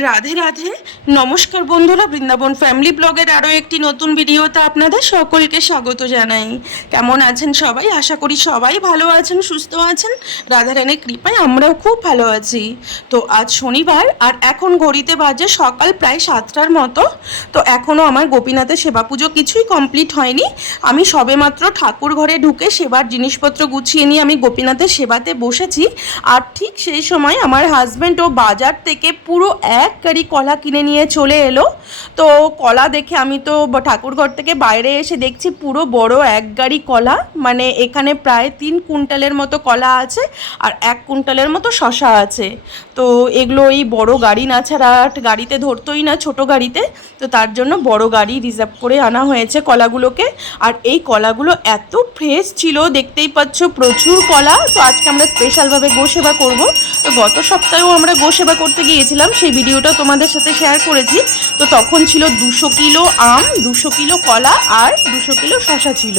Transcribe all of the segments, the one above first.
রাধে রাধে। নমস্কার বন্ধুরা, বৃন্দাবন ফ্যামিলি ব্লগের আরও একটি নতুন ভিডিওতে আপনাদের সকলকে স্বাগত জানাই। কেমন আছেন সবাই? আশা করি সবাই ভালো আছেন, সুস্থ আছেন। রাধারানীর কৃপায় আমরাও খুব ভালো আছি। তো আজ শনিবার, আর এখন ঘড়িতে বাজে সকাল প্রায় সাতটার মতো। তো এখনও আমার গোপীনাথের সেবা পুজো কিছুই কমপ্লিট হয়নি। আমি সবেমাত্র ঠাকুর ঘরে ঢুকে সেবার জিনিসপত্র গুছিয়ে নিয়ে আমি গোপীনাথের সেবাতে বসেছি। আর ঠিক সেই সময় আমার হাজব্যান্ড ও বাজার থেকে পুরো এক গাড়ি কলা কিনে নিয়ে চলে এলো। তো কলা দেখে আমি তো ঠাকুরঘর থেকে বাইরে এসে দেখছি পুরো বড় এক গাড়ি কলা। মানে এখানে প্রায় তিন কুইন্টালের মতো কলা আছে আর এক কুইন্টালের মতো শশা আছে। তো এগুলো এই বড় গাড়ি না ছাড়া গাড়িতে ধরতোই না ছোট গাড়িতে। তো তার জন্য বড় গাড়ি রিজার্ভ করে আনা হয়েছে কলাগুলোকে। আর এই কলাগুলো এত ফ্রেশ ছিল, দেখতেই পাচ্ছ প্রচুর কলা। তো আজকে আমরা স্পেশালভাবে গো সেবা করব। তো গত সপ্তাহেও আমরা গো সেবা করতে গিয়েছিলাম, সেই ভিডিওটা তোমাদের সাথে শেয়ার করেছি। তো তখন ছিল দুশো কিলো আম, দুশো কিলো কলা আর দুশো কিলো শশা ছিল।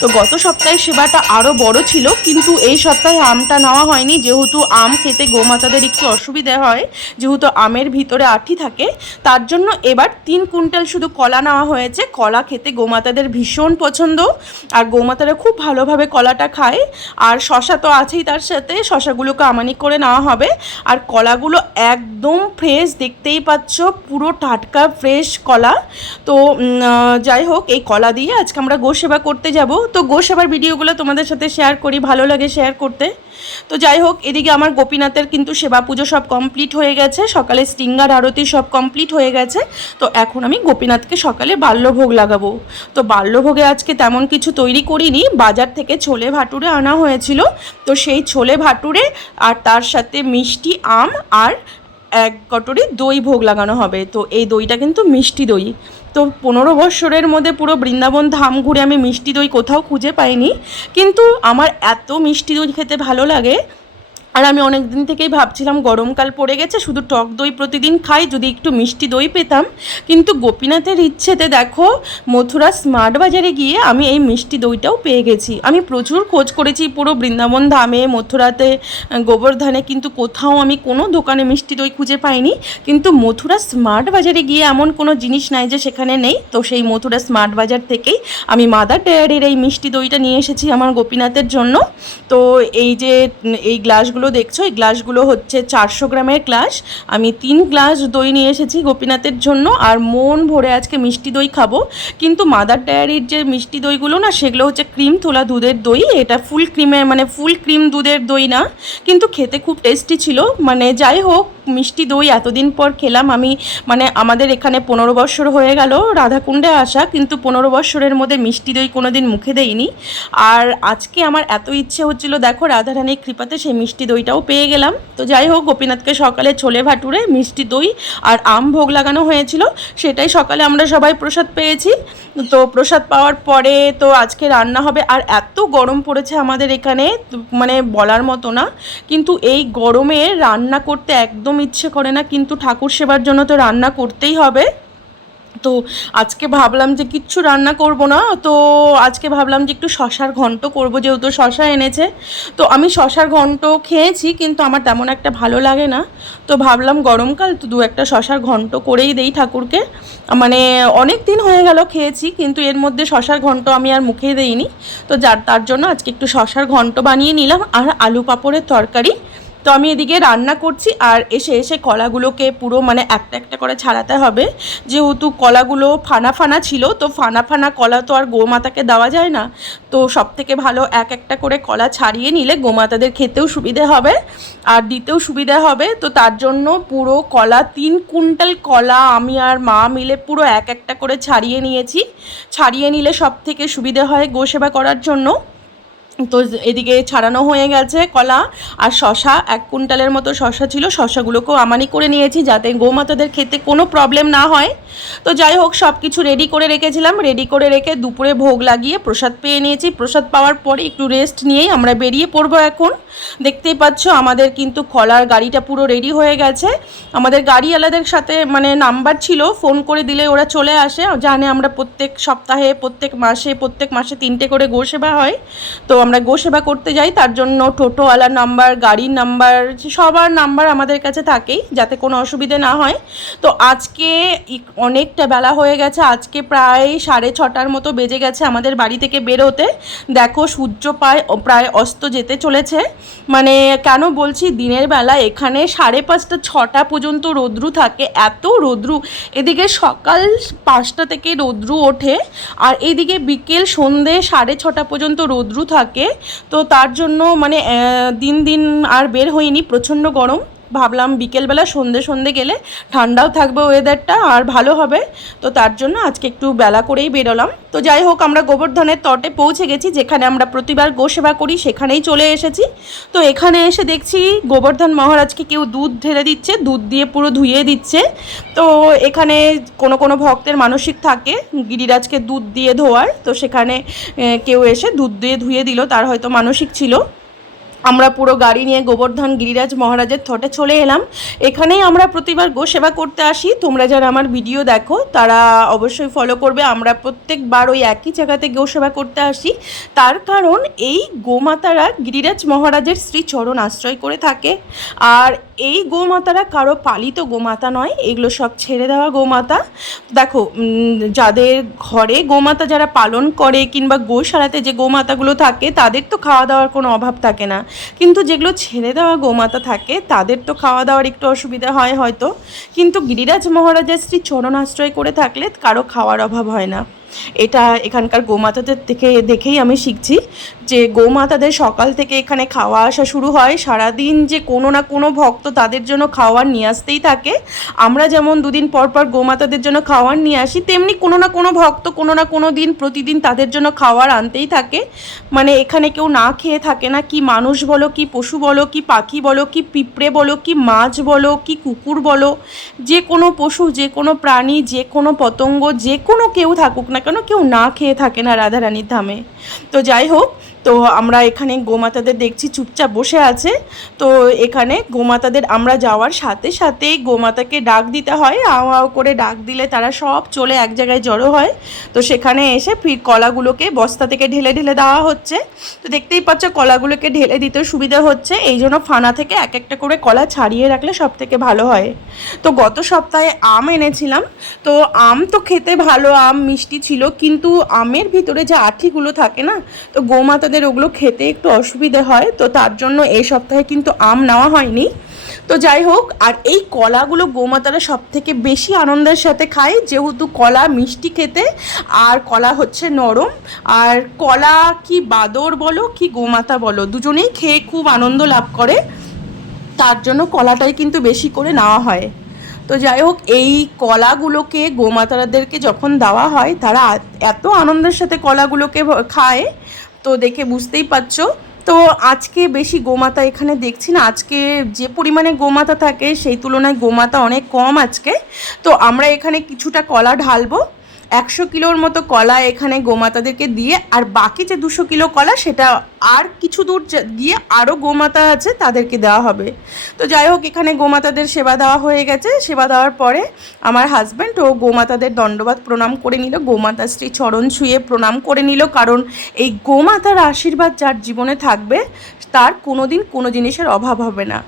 তো গত সপ্তাহে সেবাটা আরও বড় ছিল, কিন্তু এই সপ্তাহে আমটা নেওয়া হয়নি। যেহেতু আম খেতে গোমাতাদের একটু অসুবিধা হয়, যেহেতু আমের ভিতরে আঠি থাকে, তার জন্য এবার তিন কুইন্টাল শুধু কলা নেওয়া হয়েছে। কলা খেতে গোমাতাদের ভীষণ পছন্দ, আর গোমাতারা খুব ভালোভাবে কলাটা খায়। আর শশা তো আছেই তার সাথে শশাগুলোকে আমানি করে নেওয়া হবে। আর কলাগুলো একদম ফ্রেশ দেখতেই পাচ্ছ, পুরো টাটকা ফ্রেশ কলা। তো যাই হোক, এই কলা দিয়ে আজকে আমরা গো সেবা করতে যাব। তো গো সেবার ভিডিওগুলো তোমাদের সাথে শেয়ার করি, ভালো লাগে শেয়ার করতে। তো যাই হোক, এদিকে আমার গোপীনাথের কিন্তু সেবা পুজো সব কমপ্লিট হয়ে গেছে। সকালে স্টিঙ্গার আরতি সব কমপ্লিট হয়ে গেছে। তো এখন আমি গোপীনাথকে সকালে বাল্যভোগ লাগাবো। তো বাল্যভোগে আজকে তেমন কিছু তৈরি করিনি। বাজার থেকে ছোলে ভাটুরে আনা হয়েছিল। তো সেই ছোলে ভাটুরে আর তার সাথে মিষ্টি, আম আর এক কটরি দই ভোগ লাগানো হবে। তো এই দইটা কিন্তু মিষ্টি দই। তো পনেরো বৎসরের মধ্যে পুরো বৃন্দাবন ধাম ঘুরে আমি মিষ্টি দই কোথাও খুঁজে পাইনি। কিন্তু আমার এত মিষ্টি দই খেতে ভালো লাগে আর আমি অনেক দিন থেকেই ভাবছিলাম গরমকাল পড়ে গেছে, শুধু টক দই প্রতিদিন খাই, যদি একটু মিষ্টি দই পেতাম। কিন্তু গোপীনাথের ইচ্ছেতে দেখো, মথুরা স্মার্ট বাজারে গিয়ে আমি এই মিষ্টি দইটাও পেয়ে গেছি। আমি প্রচুর খোঁজ করেছি পুরো বৃন্দাবন ধামে, মথুরাতে গোবর্ধনে, কিন্তু কোথাও আমি কোনো দোকানে মিষ্টি দই খুঁজে পাইনি। কিন্তু মথুরা স্মার্ট বাজারে গিয়ে এমন কোনো জিনিস নাই যে সেখানে নেই। তো সেই মথুরা স্মার্ট বাজার থেকেই আমি মাদার ডেয়ারির এই মিষ্টি দইটা নিয়ে এসেছি আমার গোপীনাথের জন্য। তো এই যে এই গ্লাসগুলো দেখছ? এই গ্লাসগুলো হচ্ছে চারশো গ্রামের গ্লাস। আমি তিন গ্লাস দই নিয়ে এসেছি গোপীনাথের জন্য, আর মন ভরে আজকে মিষ্টি দই খাব। কিন্তু মাদার ডেয়ারির যে মিষ্টি দইগুলো না, সেগুলো হচ্ছে ক্রিম তোলা দুধের দই। এটা ফুল ক্রিমের মানে ফুল ক্রিম দুধের দই না। কিন্তু খেতে খুব টেস্টি ছিল। মানে যাই হোক, মিষ্টি দই এতদিন পর খেলাম। আমি মানে আমাদের এখানে পনেরো বৎসর হয়ে গেল রাধাকুণ্ডে আসা, কিন্তু পনেরো বৎসরের মধ্যে মিষ্টি দই কোনো দিন মুখে দেইনি। আর আজকে আমার এত ইচ্ছে হচ্ছিল, দেখো রাধারানীর কৃপাতে সেই মিষ্টি দইটাও পেয়ে গেলাম। তো যাই হোক, গোপীনাথকে সকালে ছোলে ভাটুরে, মিষ্টি দই আর আম ভোগ লাগানো হয়েছিল। সেটাই সকালে আমরা সবাই প্রসাদ পেয়েছি। তো প্রসাদ পাওয়ার পরে তো আজকে রান্না হবে। আর এত গরম পড়েছে আমাদের এখানে মানে বলার মতো না। কিন্তু এই গরমে রান্না করতে একদম ইচ্ছে করে না। কিন্তু ঠাকুর সেবার জন্য তো রান্না করতেই হবে। তো আজকে ভাবলাম যে কিচ্ছু রান্না করব না, তো আজকে ভাবলাম যে একটু শশার ঘন্ট করব যেহেতু শশা এনেছে। তো আমি শশার ঘন্ট খেয়েছি কিন্তু আমার তেমন একটা ভালো লাগে না। তো ভাবলাম গরমকাল তো দু একটা শশার ঘন্ট করেই দেই ঠাকুরকে। মানে অনেক দিন হয়ে গেল খেয়েছি কিন্তু এর মধ্যে শশার ঘন্ট আমি আর মুখে দেইনি। তো যার, তার জন্য আজকে একটু শশার ঘন্ট বানিয়ে নিলাম আর আলু পাঁপড়ের তরকারি। তো আমি এদিকে রান্না করছি আর এসে এসে কলাগুলোকে পুরো মানে একটা একটা করে ছাড়াতে হবে। যেহেতু কলাগুলো ফানা ফানা ছিল, তো ফানা ফানা কলা তো আর গোমাতাকে দেওয়া যায় না। তো সব থেকে ভালো এক একটা করে কলা ছাড়িয়ে নিলে গোমাতাদের খেতেও সুবিধে হবে আর দিতেও সুবিধা হবে। তো তার জন্য পুরো কলা, তিন কুইন্টাল কলা আমি আর মা মিলে পুরো এক একটা করে ছাড়িয়ে নিয়েছি। ছাড়িয়ে নিলে সব থেকে সুবিধে হয় গো সেবা করার জন্য। তো এদিকে ছাড়ানো হয়ে গেছে কলা আর শশা। এক কুইন্টালের মতো শশা ছিল। শশাগুলোকেও আমানি করে নিয়েছি যাতে গোমাতাদের খেতে কোনো প্রবলেম না হয়। তো যাই হোক সব কিছু রেডি করে রেখেছিলাম। রেডি করে রেখে দুপুরে ভোগ লাগিয়ে প্রসাদ পেয়ে নিয়েছি। প্রসাদ পাওয়ার পরে একটু রেস্ট নিয়েই আমরা বেরিয়ে পড়ব এখন। দেখতেই পাচ্ছ, আমাদের কিন্তু কলার গাড়িটা পুরো রেডি হয়ে গেছে। আমাদের গাড়িওয়ালাদের সাথে মানে নাম্বার ছিল। ফোন করে দিলে ওরা চলে আসে। জানে আমরা প্রত্যেক সপ্তাহে, প্রত্যেক মাসে প্রত্যেক মাসে তিনটে করে গোসেবা হয়। তো আমরা গোসেবা করতে যাই, তার জন্য টোটোওয়ালার নাম্বার, গাড়ির নাম্বার সবার নাম্বার আমাদের কাছে থাকেই, যাতে কোনো অসুবিধে না হয়। তো আজকে অনেকটা বেলা হয়ে গেছে, আজকে প্রায় সাড়ে ছটার মতো বেজে গেছে আমাদের বাড়ি থেকে বেরোতে। দেখো সূর্য প্রায় প্রায় অস্ত যেতে চলেছে। মানে কেন বলছি, দিনের বেলা এখানে সাড়ে পাঁচটা, ছটা পর্যন্ত রোদ্রু থাকে, এত রোদ্রু। এদিকে সকাল পাঁচটা থেকে রোদ্রু ওঠে, আর এদিকে বিকেল সন্ধে সাড়ে ছটা পর্যন্ত রোদ্রু থাকে। তো তার জন্য মানে দিন দিন আর বের হইনি প্রচণ্ড গরম। ভাবলাম বিকেলবেলা সন্ধে সন্ধে গেলে ঠান্ডাও থাকবে ওয়েদারটা আর ভালো হবে। তো তার জন্য আজকে একটু বেলা করেই বেরোলাম। তো যাই হোক, আমরা গোবর্ধনের তটে পৌঁছে গেছি, যেখানে আমরা প্রতিবার গোসেবা করি, সেখানেই চলে এসেছি। তো এখানে এসে দেখছি গোবর্ধন মহারাজকে কেউ দুধ ঢেলে দিচ্ছে, দুধ দিয়ে পুরো ধুয়ে দিচ্ছে। তো এখানে কোনো কোনো ভক্তের মানসিক থাকে, গিরিরাজকে দুধ দিয়ে ধোয়ার। তো সেখানে কেউ এসে দুধ দিয়ে ধুয়ে দিল, তার হয়তো মানসিক ছিল। আমরা পুরো গাড়ি নিয়ে গোবর্ধন গিরিরাজ মহারাজের থটে চলে এলাম। এখানেই আমরা প্রতিবার গো সেবা করতে আসি। তোমরা যারা আমার ভিডিও দেখো, তারা অবশ্যই ফলো করবে। আমরা প্রত্যেকবার ওই একই জায়গাতে গো সেবা করতে আসি। তার কারণ এই গোমাতারা গিরিরাজ মহারাজের শ্রী চরণ আশ্রয় করে থাকে। আর এই গোমাতারা কারও পালিত গোমাতা নয়, এগুলো সব ছেড়ে দেওয়া গোমাতা। দেখো যাদের ঘরে গোমাতা যারা পালন করে কিংবা গোশালাতে যে গোমাতাগুলো থাকে, তাদের তো খাওয়া দাওয়ার কোনো অভাব থাকে না। কিন্তু যেগুলো ছেড়ে দেওয়া গোমাতা থাকে, তাদের তো খাওয়া দাওয়ার একটু অসুবিধা হয় হয়তো। কিন্তু গিরিরাজ মহারাজের শ্রী চরণ আশ্রয় করে থাকলে কারও খাওয়ার অভাব হয় না। এটা এখানকার গোমাতাদের থেকে দেখেই আমি শিখছি যে গোমাতাদের সকাল থেকে এখানে খাওয়া আসা শুরু হয়। সারাদিন যে কোনো না কোনো ভক্ত তাদের জন্য খাওয়ার নিয়ে আসতেই থাকে। আমরা যেমন দুদিন পর পর গোমাতাদের জন্য খাওয়ার নিয়ে আসি, তেমনি কোনো না কোনো ভক্ত কোনো না কোনো দিন প্রতিদিন তাদের জন্য খাওয়ার আনতেই থাকে। মানে এখানে কেউ না খেয়ে থাকে না, কি মানুষ বলো, কি পশু বলো, কি পাখি বলো, কি পিঁপড়ে বলো, কি মাছ বলো, কি কুকুর বলো, যে কোনো পশু, যে কোনো প্রাণী, যে কোনো পতঙ্গ, যে কোনো কেউ থাকুক না কেন? কেউ না খেয়ে থাকে না রাধারানীর ধামে। তো যাই হোক তো আমরা এখানে গোমাতাদের দেখছি, চুপচাপ বসে আছে। তো এখানে গোমাতাদের আমরা যাওয়ার সাথে সাথেই গোমাতাকে ডাক দিতে হয়। আও আও করে ডাক দিলে তারা সব চলে এক জায়গায় জড়ো হয়। তো সেখানে এসে ফির কলাগুলোকে বস্তা থেকে ঢেলে ঢেলে দেওয়া হচ্ছে। তো দেখতেই পাচ্ছ কলাগুলোকে ঢেলে দিতে সুবিধা হচ্ছে। এই জন্য ফানা থেকে এক একটা করে কলা ছাড়িয়ে রাখলে সব থেকে ভালো হয়। তো গত সপ্তাহে আম এনেছিলাম। তো আম তো খেতে ভালো, আম মিষ্টি ছিল। কিন্তু আমের ভিতরে যে আঠিগুলো থাকে না, তো গোমাতাদের ওগুলো খেতে একটু অসুবিধে হয়, তো তার জন্য এই সপ্তাহে কিন্তু আম নেওয়া হয়নি। তো যাই হোক, আর এই কলাগুলো গোমাতারা সব থেকে বেশি আনন্দের সাথে খায়, যেহেতু কলা মিষ্টি খেতে, আর কলা হচ্ছে নরম। আর কলা কি বাদর বলো, কি গোমাতা বলো, দুজনেই খেয়ে খুব আনন্দ লাভ করে। তার জন্য কলাটাই কিন্তু বেশি করে নেওয়া হয়। তো যাই হোক, এই কলাগুলোকে গোমাতারাদেরকে যখন দেওয়া হয়, তারা এত আনন্দের সাথে কলাগুলোকে খায় তো দেখে বুঝতেই পারছ। তো আজকে বেশি গোমাতা এখানে দেখছি না। আজকে যে পরিমাণে গোমাতা থাকে, সেই তুলনায় গোমাতা অনেক কম আজকে। তো আমরা এখানে কিছুটা কলা ঢালবো। একশো কিলোর মতো কলা এখানে গোমাতাদেরকে দিয়ে, আর বাকি যে দুশো কিলো কলা সেটা আর কিছু দূর গিয়ে আরও গোমাতা আছে তাদেরকে দেওয়া হবে। তো যাই হোক, এখানে গোমাতাদের সেবা দেওয়া হয়ে গেছে। সেবা দেওয়ার পরে আমার হাজব্যান্ড ও গোমাতাদের দণ্ডবাদ প্রণাম করে নিল। গোমাতা শ্রী চরণ ছুঁয়ে প্রণাম করে নিল, কারণ এই গোমাতার আশীর্বাদ যার জীবনে থাকবে, তার কোনোদিন কোনো জিনিসের অভাব হবে না।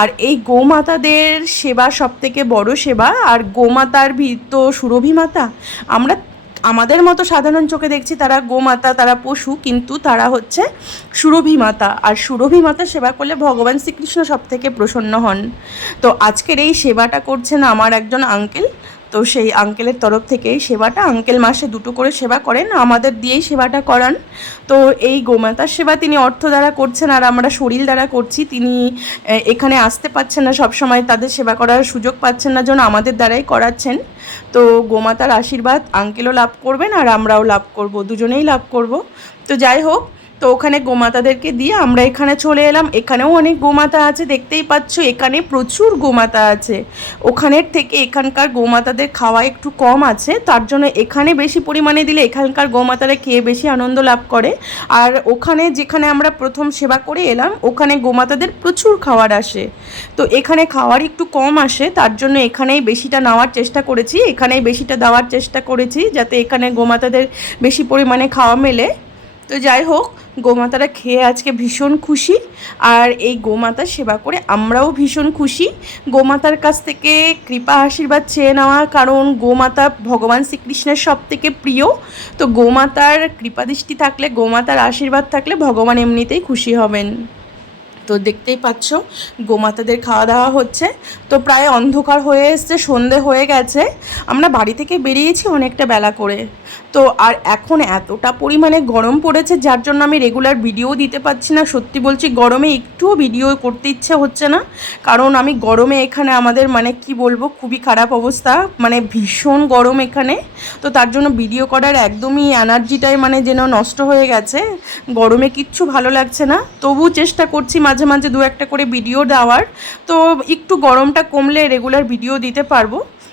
আর এই গোমাতাদের সেবা সবথেকে বড় সেবা, আর গোমাতার তো সুরভি মাতা। আমরা আমাদের মতো সাধারণ চোখে দেখছি তারা গোমাতা, তারা পশু, কিন্তু তারা হচ্ছে সুরভি মাতা। আর সুরভি মাতা সেবা করলে ভগবান শ্রীকৃষ্ণ সব থেকে প্রসন্ন হন। তো আজকের এই সেবাটা করছেন আমার একজন আঙ্কেল তো সেই আঙ্কেলের তরফ থেকে সেবাটা। আঙ্কেল মাসে দুটো করে সেবা করেন, আমাদের দিয়েই সেবাটা করান। তো এই গোমাতার সেবা তিনি অর্থ দ্বারা করছেন আর আমরা শরীর দ্বারা করছি। তিনি এখানে আসতে পারছেন না সব সময় তাদের সেবা করার সুযোগ পাচ্ছেন না, যেন আমাদের দ্বারাই করাচ্ছেন। তো গোমাতার আশীর্বাদ আঙ্কেলও লাভ করবেন আর আমরাও লাভ করব, দুজনেই লাভ করব। তো যাই হোক তো ওখানে গোমাতাদেরকে দিয়ে আমরা এখানে চলে এলাম। এখানেও অনেক গোমাতা আছে, দেখতেই পাচ্ছ, এখানে প্রচুর গোমাতা আছে। ওখানের থেকে এখানকার গোমাতাদের খাওয়া একটু কম আছে, তার জন্য এখানে বেশি পরিমাণে দিলে এখানকার গোমাতারা খেয়ে বেশি আনন্দ লাভ করে। আর ওখানে যেখানে আমরা প্রথম সেবা করে এলাম, ওখানে গোমাতাদের প্রচুর খাবার আসে। তো এখানে খাওয়ার একটু কম আসে, তার জন্য এখানেই বেশিটা নেওয়ার চেষ্টা করেছি, এখানেই বেশিটা দেওয়ার চেষ্টা করেছি, যাতে এখানে গোমাতাদের বেশি পরিমাণে খাওয়া মেলে। তো যাই হোক গোমাতারা খেয়ে আজকে ভীষণ খুশি আর এই গোমাতার সেবা করে আমরাও ভীষণ খুশি। গোমাতার কাছ থেকে কৃপা আশীর্বাদ চেয়ে নেওয়া কারণ গোমাতা ভগবান শ্রীকৃষ্ণের সব থেকে প্রিয়। তো গোমাতার কৃপাদৃষ্টি থাকলে, গোমাতার আশীর্বাদ থাকলে ভগবান এমনিতেই খুশি হবেন। তো দেখতেই পাচ্ছ, গোমাতাদের খাওয়া দাওয়া হচ্ছে। তো প্রায় অন্ধকার হয়ে এসছে, সন্ধে হয়ে গেছে। আমরা বাড়ি থেকে বেরিয়েছি অনেকটা বেলা করে। তো আর এখন এতটা পরিমাণে গরম পড়েছে, যার জন্য আমি রেগুলার ভিডিও দিতে পারছি না। সত্যি বলছি, গরমে একটুও ভিডিও করতে ইচ্ছে হচ্ছে না। কারণ আমি গরমে এখানে আমাদের মানে কি বলব, খুবই খারাপ অবস্থা। মানে ভীষণ গরম এখানে। তো তার জন্য ভিডিও করার একদমই এনার্জিটাই মানে যেন নষ্ট হয়ে গেছে। গরমে কিচ্ছু ভালো লাগছে না। তবু চেষ্টা করছি মাঝে মাঝে দু একটা করে ভিডিও দেওয়ার। তো একটু গরমটা কমলে রেগুলার ভিডিও দিতে পারব।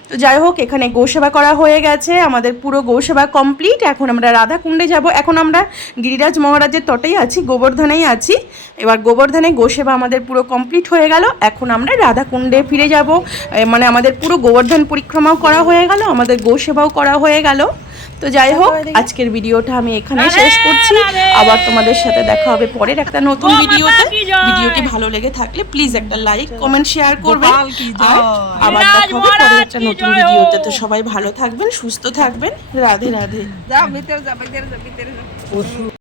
তো যাই হোক, এখানে গোসেবা করা হয়ে গেছে। আমাদের পুরো গোসেবা কমপ্লিট এখন আমরা রাধাকুণ্ডে যাব। এখন আমরা গিরিরাজ মহারাজের তটেই আছি, গোবর্ধনেই আছি। এবার গোবর্ধনে গোসেবা আমাদের পুরো কমপ্লিট হয়ে গেল। এখন আমরা রাধাকুণ্ডে ফিরে যাব। মানে আমাদের পুরো গোবর্ধন পরিক্রমাও করা হয়ে গেল, আমাদের গোসেবাও করা হয়ে গেল। তো যাই হোক আজকের ভিডিওটা আমি এখানে শেষ করছি। আবার তোমাদের সাথে দেখা হবে পরের একটা নতুন ভিডিওতে। ভিডিওটি ভালো লেগে থাকলে প্লিজ একটা লাইক কমেন্ট শেয়ার করবে। আর আবার দেখা হবে পরের একটা নতুন ভিডিওতে। তো সবাই ভালো থাকবেন সুস্থ থাকবেন। রাধে রাধে।